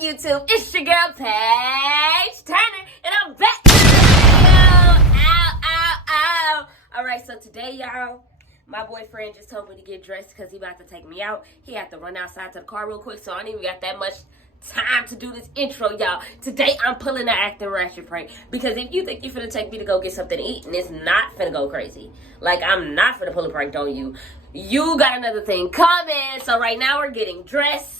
up, YouTube? It's your girl, Paige Turner, and I'm back with a video. Ow. Alright, so today, y'all, my boyfriend just told me to get dressed because he about to take me out. He had to run outside to the car real quick, so I ain't even got that much time to do this intro, y'all. Today, I'm pulling the acting ratchet prank. Because if you think you're finna take me to go get something to eat, and it's not finna go crazy. Like, I'm not finna pull a prank on you. You got another thing coming. So right now, we're getting dressed.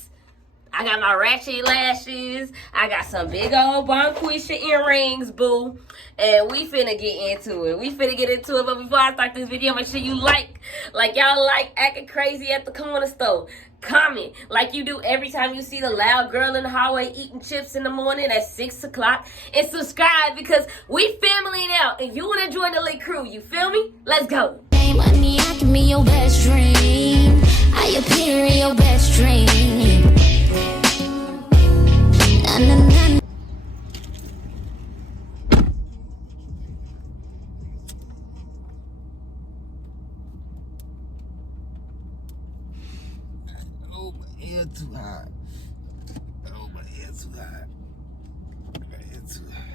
I got my ratchet lashes. I got some big old Bonquisha earrings, boo. And we finna get into it. But before I start this video, make sure you like y'all like acting crazy at the corner store. Comment like you do every time you see the loud girl in the hallway eating chips in the morning at 6 o'clock. And subscribe because we family now. And you wanna join the lit crew, you feel me? Let's go. Hey, money, I can be your best dream. I appear in your best dream. Oh, my hair too hot. Oh, my hair too hot. My hair too hot.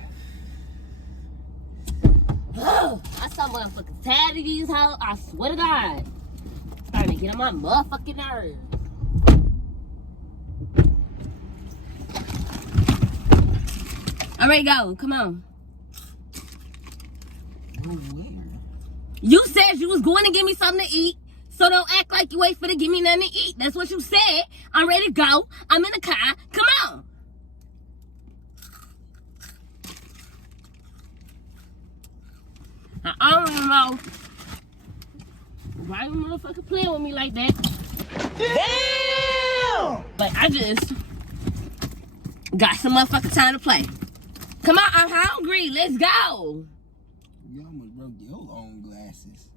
Oh, I'm so motherfucking tired of these hoes. I swear to God. Starting to get on my motherfucking nerves. All right, go. Come on. Go where? You said you was going to give me something to eat, so don't act like you ain't finna give me nothing to eat. That's what you said. I'm ready to go. I'm in the car. Come on. I don't even know why you motherfucker playing with me like that. Damn! But I just got some motherfucking time to play. Come on, I'm hungry. Let's go. You almost broke your own glasses.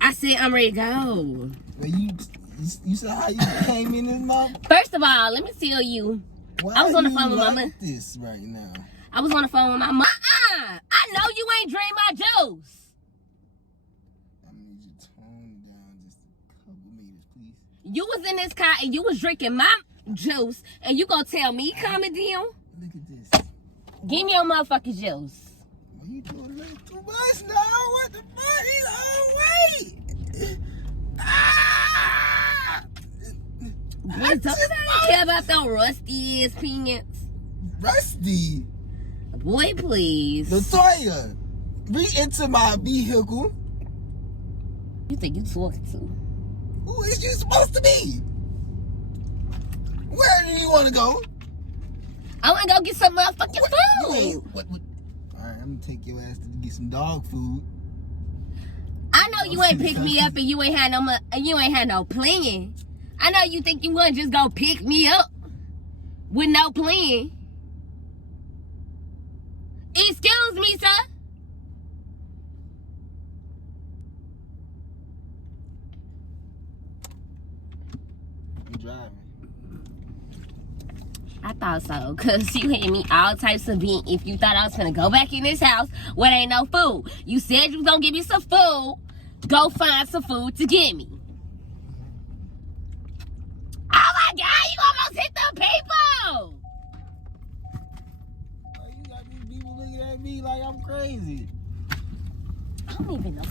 I said I'm ready to go. But you said how you came in this mouth? First of all, let me tell you. Why I was on the you phone with my like mom. this right now? I was on the phone with my mom. I know you ain't drink my juice. I need you to tone down just a couple meters, please. You was in this car and you was drinking my juice, and you gonna tell me calming down? Look at this. Give me your motherfucking juice. Well, you doing a little too much now. What the fuck? He's on weight. Ah! Bitch, don't care about them rusty ass peanuts. Rusty. Boy, please. Latoya, reach into my vehicle. You think you talking to? Who is you supposed to be? Where do you want to go? I wanna go get some motherfucking food. What? Alright, I'm gonna take your ass to get some dog food. I know you ain't picked me up and you ain't had no plan. I know you think you wanna just go pick me up with no plan. Excuse me, sir. I'm driving. I thought so, cause you had me all types of being if you thought I was gonna go back in this house where ain't no food. You said you was gonna give me some food. Go find some food to give me. Oh my God, you almost hit the people! Why you got these people looking at me like I'm crazy? I don't even know.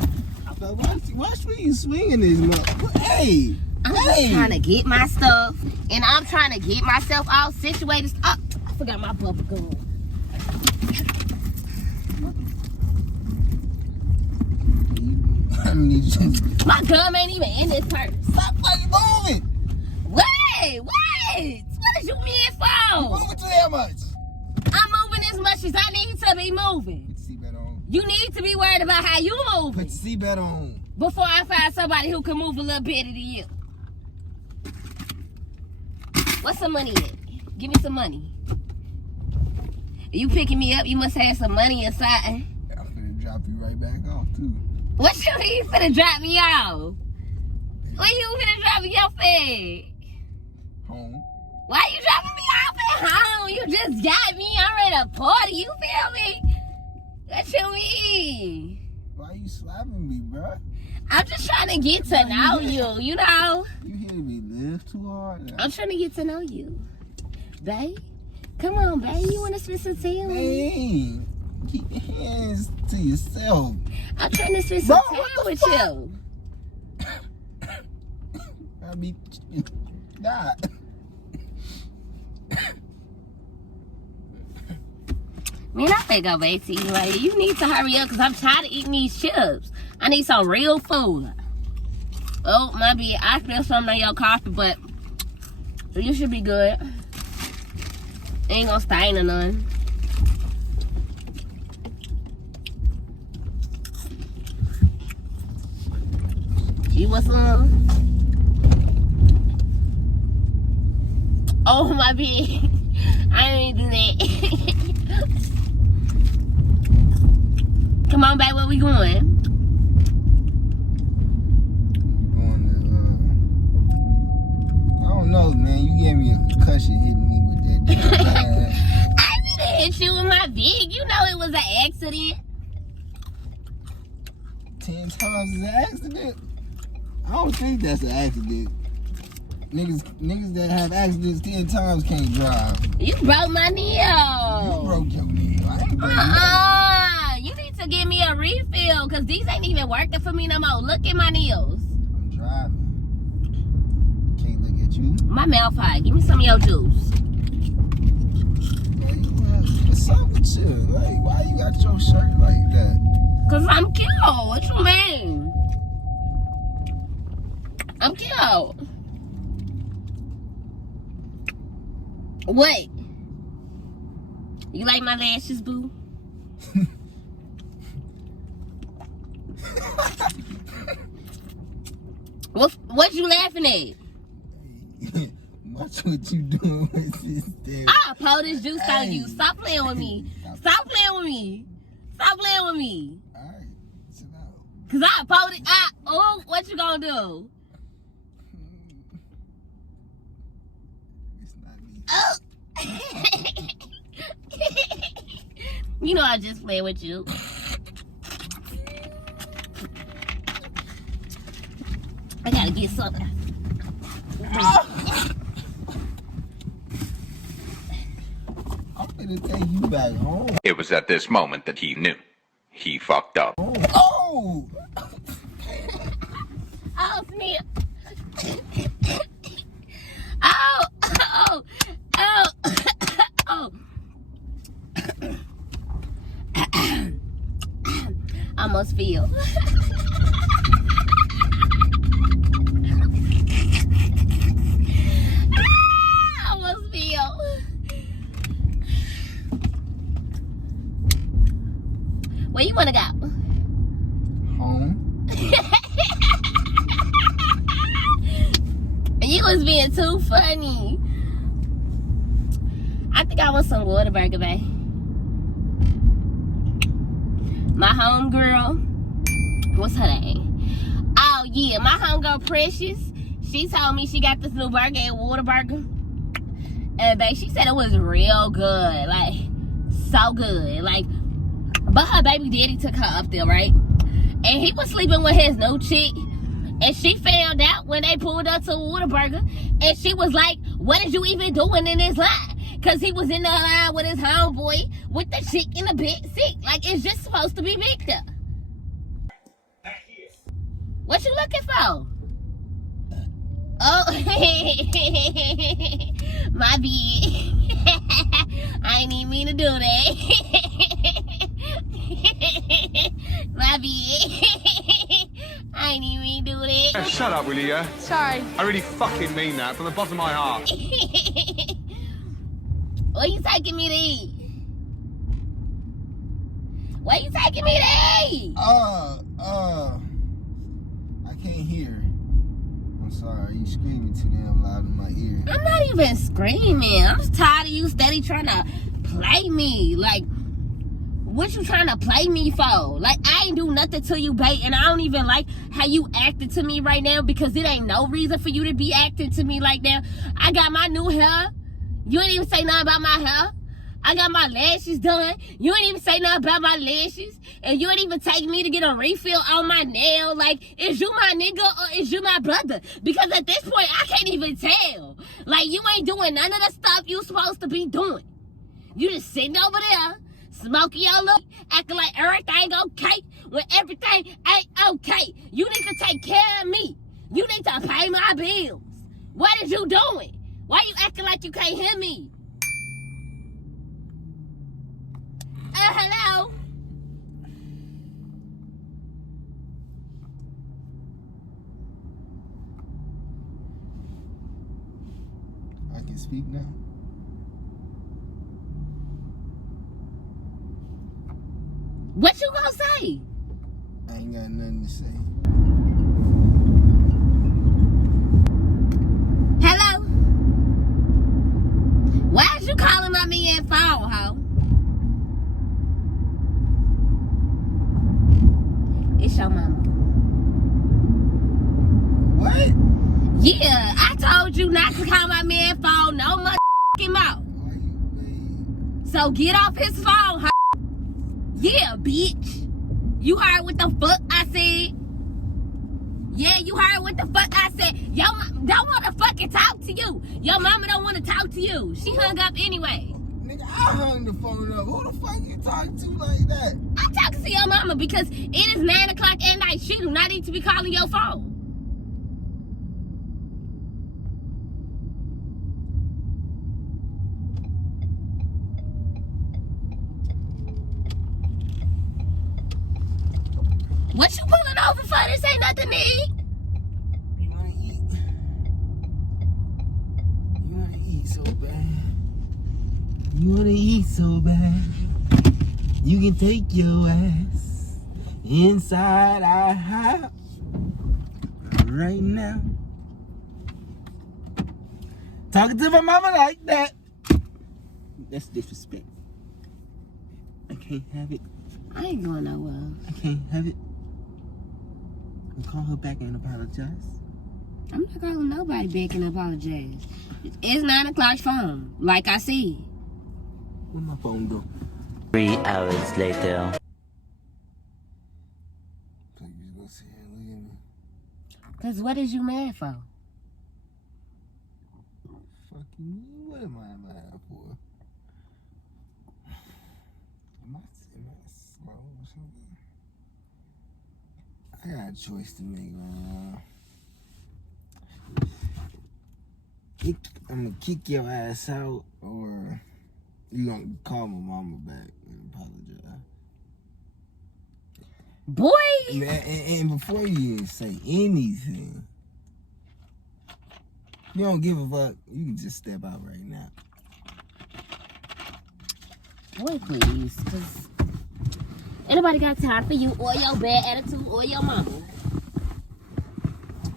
So why you swinging this mother? Hey! I'm just trying to get my stuff, and I'm trying to get myself all situated. Oh, I forgot my bubble gum. I need you. My gum ain't even in this purse. Stop fucking moving! Wait! What is you mean for? Moving too damn much! I'm moving as much as I need to be moving. Put the seatbelt on. You need to be worried about how you moving Put the seatbelt on. before I find somebody who can move a little better than you. What's some money in? Give me some money. You picking me up, you must have some money inside. I'm finna drop you right back off too. What you mean finna drop me off? When you finna drop me off at? Home. Why you dropping me off at home? You just got me. I'm ready to party. You feel me? What you mean? Why you slapping me, bruh? I'm just trying to get to know you, you know? You hear me live too hard? I'm trying to get to know you. Babe, come on, babe. You want to spend some time with me? Man, keep your hands to yourself. I'm trying to spend some time with you. I be God. Man, I think I'm 18 later. You need to hurry up because I'm tired of eating these chips. I need some real food. Oh, my bad. I spilled something on your coffee, but you should be good. Ain't gonna stain or none. You want some? Oh, my bad. I didn't do that. Come on, babe, where we going? We're going to, I don't know, man. You gave me a concussion hitting me with that. I didn't hit you with my big. You know it was an accident. 10 times is an accident? I don't think that's an accident. Niggas that have accidents 10 times can't drive. You broke my nail. You broke your nail. I ain't broke You need to give me a refill because these ain't even working for me no more. Look at my nails. I'm driving. Can't look at you. My mouth high. Give me some of your juice. Hey, what's up with you? Like, why you got your shirt like that? Because I'm cute. What you mean? I'm cute. What? You like my lashes, boo? What you laughing at? Watch what you doing with this thing. I'll pour this juice on you. Stop playing with me. Stop playing with me. Stop playing with me. Alright, sit down. Cause I pour it. Oh, what you gonna do? It's not me. Oh. You know I just play with you. I gotta get something. I'm gonna take you back home. It was at this moment that he knew. He fucked up. Oh! Oh, snap. Oh, oh, oh, oh. I almost feel. I almost feel. Where you wanna go? Home? You was being too funny. I think I want some Whataburger, babe. My homegirl, what's her name? Oh yeah, my homegirl Precious. She told me she got this little burger at Whataburger. And babe, she said it was real good. Like, so good. Like, but her baby daddy took her up there, right? And he was sleeping with his new chick. And she found out when they pulled up to Whataburger. And she was like, what is you even doing in this line? Because he was in the line with his homeboy with the chick in the bed seat. Like, it's just supposed to be Victor. What you looking for? Oh, my bad. I ain't even mean to do that. My bad. I ain't even mean to do that. Shut up, will you, yeah? Sorry. I really fucking mean that from the bottom of my heart. Where you taking me to eat? Where you taking me to eat? I can't hear. I'm sorry, you screaming too damn loud in my ear. I'm not even screaming. I'm just tired of you steady trying to play me. Like, what you trying to play me for? Like, I ain't do nothing to you, babe, and I don't even like how you acting to me right now because it ain't no reason for you to be acting to me like that. I got my new hair. You ain't even say nothing about my hair. I got my lashes done. You ain't even say nothing about my lashes. And you ain't even take me to get a refill on my nail. Like, is you my nigga or is you my brother? Because at this point, I can't even tell. Like, you ain't doing none of the stuff you supposed to be doing. You just sitting over there, smoking your look, acting like everything okay when everything ain't okay. You need to take care of me. You need to pay my bills. What is you doing? Why you acting like you can't hear me? Hello? I can speak now. What you gonna say? I ain't got nothing to say. Hello? Why is you calling my man phone, ho? It's your mama. What? Yeah, I told you not to call my man phone no motherfucking mouth. Why you, So get off his phone, ho. Yeah, bitch. You heard what the fuck I said? Yeah, you heard what the fuck I said. Yo, don't want to fucking talk to you. Your mama don't want to talk to you. She hung up anyway. nigga, I hung the phone up. Who the fuck you talking to like that? I'm talking to your mama because it is 9 o'clock at night. She do not need to be calling your phone. What you pulling over for? This ain't nothing to eat. You wanna eat? You wanna eat so bad. You wanna eat so bad. You can take your ass inside our house right now. Talking to my mama like that. That's disrespect. I can't have it. I ain't going nowhere. I can't have it. I'll call her back and apologize. I'm not calling nobody back and apologize. It's 9 o'clock phone, like I said. What my phone do? 3 hours later. Please go sit here and look at me. Cause what is you mad for? Fucking me. What am I mad for? Am I slow or something? I got a choice to make I'm gonna kick your ass out, or you gonna call my mama back and apologize. Boy! And before you even say anything, you don't give a fuck, you can just step out right now. Boy, please. Cause anybody got time for you or your bad attitude or your mama.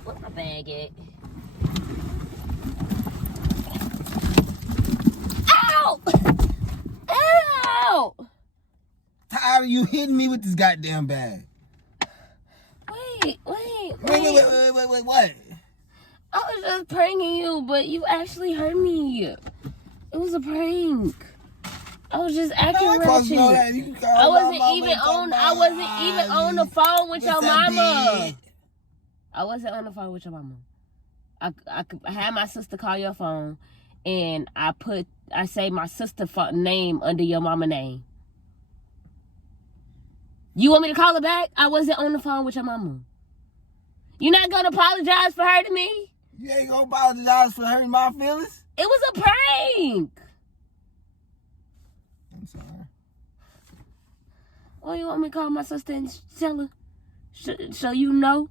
Where my bag at? Ow! Ow! Tired of you hitting me with this goddamn bag. Wait, What? I was just pranking you, but you actually hurt me. It was a prank. I was just acting ratchet. I wasn't even on the phone with your mama. I wasn't on the phone with your mama. I had my sister call your phone, and I say my sister name under your mama name. You want me to call her back? I wasn't on the phone with your mama. You not gonna apologize for hurting me? You ain't gonna apologize for hurting my feelings? It was a prank. I'm sorry. Oh, you want me to call my sister and tell her? So you know?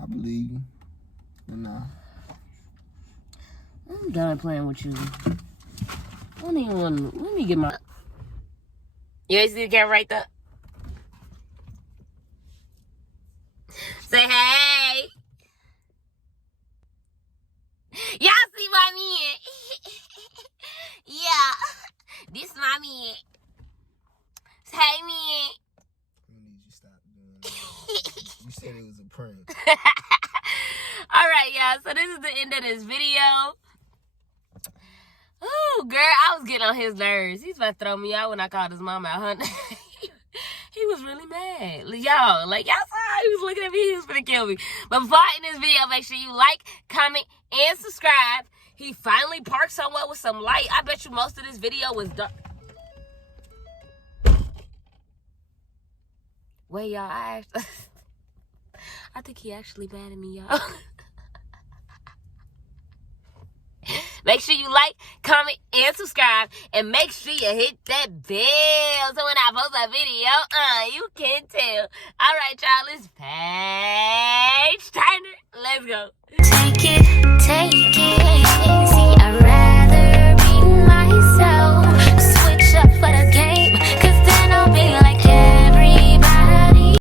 I believe you. But nah. I'm done playing with you. I don't even want to. Let me get my. You ain't see the camera right there? Say hey. Y'all see my man? Yeah. This my man. Hey man. I need you to stop doing that. You said it was a prank. Alright, y'all. So this is the end of this video. Ooh. Ooh, girl, I was getting on his nerves. He's about to throw me out when I called his mom out, huh? He was really mad. Y'all saw he was looking at me. He was gonna kill me. But before I end this video, make sure you like, comment, and subscribe. He finally parked somewhere with some light. I bet you most of this video was dark. Wait, y'all, I think he actually mad at me, y'all. Make sure you like, comment, and subscribe. And make sure you hit that bell so when I post a video, you can tell. All right, y'all, it's Page Turner. Let's go. Take it.